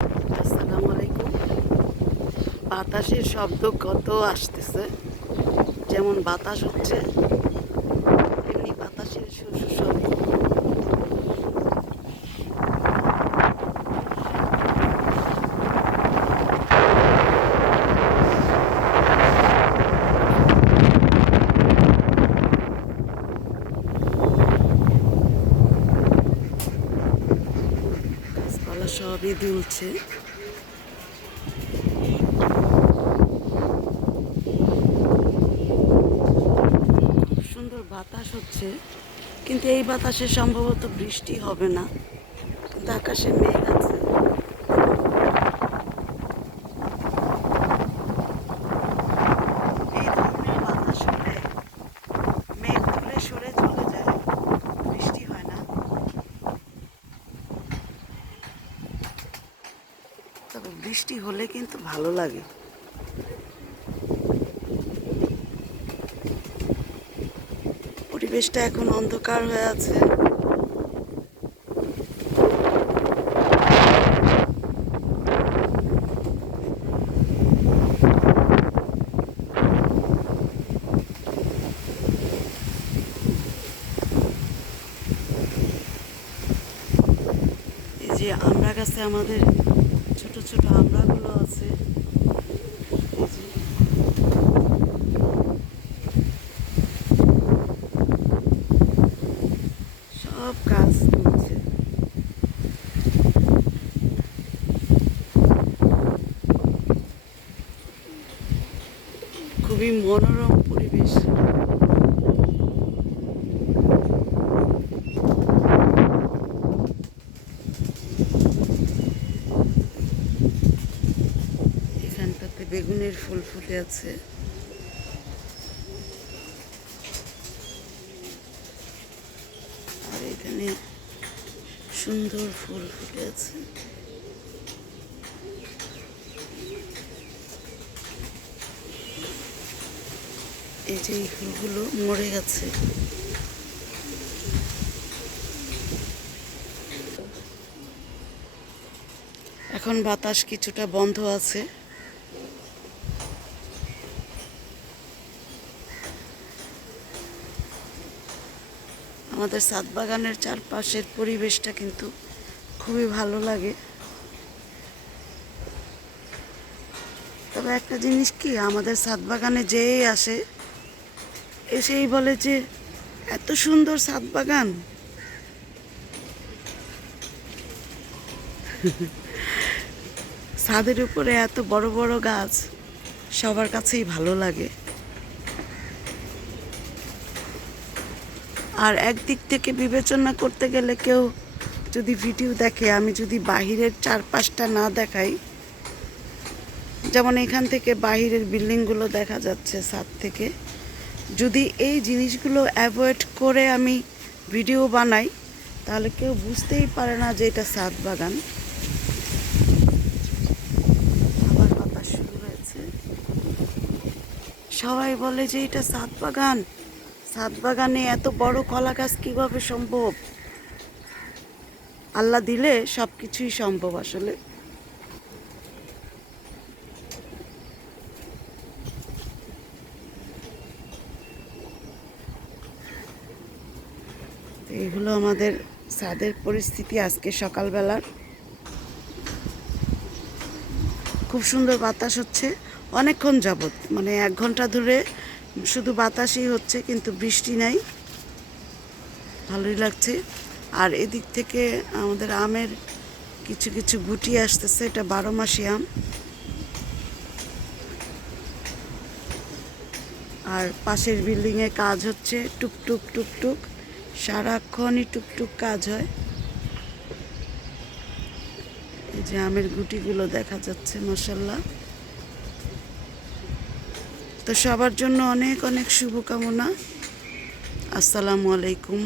আলাইকুম বাতাসের শব্দ কত আসতেছে? যেমন বাতাস হচ্ছে। সবই দুলছে। খুব সুন্দর বাতাস হচ্ছে, কিন্তু এই বাতাসে সম্ভবত বৃষ্টি হবে না। কিন্তু আকাশে মেঘ আছে এই ধরনের বাতাস হলে মেঘ দূরে সরে চলে যায় বৃষ্টি হয় না তবে বৃষ্টি হলে কিন্তু ভালো লাগে। পরিবেশটা এখন অন্ধকার হয়ে আছে। যে আমরা গাছে আমাদের। ছোট ছোট আমড়াগুলো আছে। সব তুলছে খুবই মনোরম বেগুনের ফুল ফুটে আছে। আর এখানে সুন্দর ফুল ফুটে আছে। এই যে এই ফুলগুলো মরে গেছে। এখন বাতাস কিছুটা বন্ধ আছে। আমাদের সাত বাগানের চারপাশের পরিবেশটা কিন্তু খুবই ভালো লাগে। তবে একটা জিনিস কি, আমাদের সাত বাগানে যেই আসে, এসেই বলে যে, এত সুন্দর সাত বাগান ছাদের উপরে এত বড় বড় গাছ, সবার কাছেই ভালো লাগে। আর একদিক থেকে বিবেচনা করতে গেলে কেউ যদি ভিডিও দেখে, আমি যদি বাহিরের চারপাশটা না দেখাই, যেমন এখান থেকে বাহিরের বিল্ডিংগুলো দেখা যাচ্ছে ছাদ থেকে, যদি এই জিনিসগুলো অ্যাভয়েড করে আমি ভিডিও বানাই, তাহলে কেউ বুঝতেই পারে না যে এটা ছাদ বাগান। আবার বাতাস শুরু হয়েছে। সবাই বলে যে এটা ছাদ বাগান। ছাদ বাগানে এত বড় কলা গাছ কীভাবে সম্ভব? আল্লাহ দিলে সব কিছুই সম্ভব আসলে। তো এইগুলো আমাদের ছাদের পরিস্থিতি আজকে সকালবেলার। খুব সুন্দর বাতাস হচ্ছে। অনেকক্ষণ যাবত মানে এক ঘণ্টা ধরে শুধু বাতাসই হচ্ছে, কিন্তু বৃষ্টি নাই। ভালোই লাগছে। আর এদিক থেকে আমাদের আমের কিছু কিছু গুটি আসতেছে, এটা বারো মাসি আম। আর পাশের বিল্ডিংয়ে কাজ হচ্ছে টুকটুক টুকটুক সারাক্ষণই টুকটুক কাজ হয়। এই যে আমের গুটিগুলো দেখা যাচ্ছে মশাল্লা তো সবার জন্য অনেক অনেক শুভকামনা। আসসালামু আলাইকুম।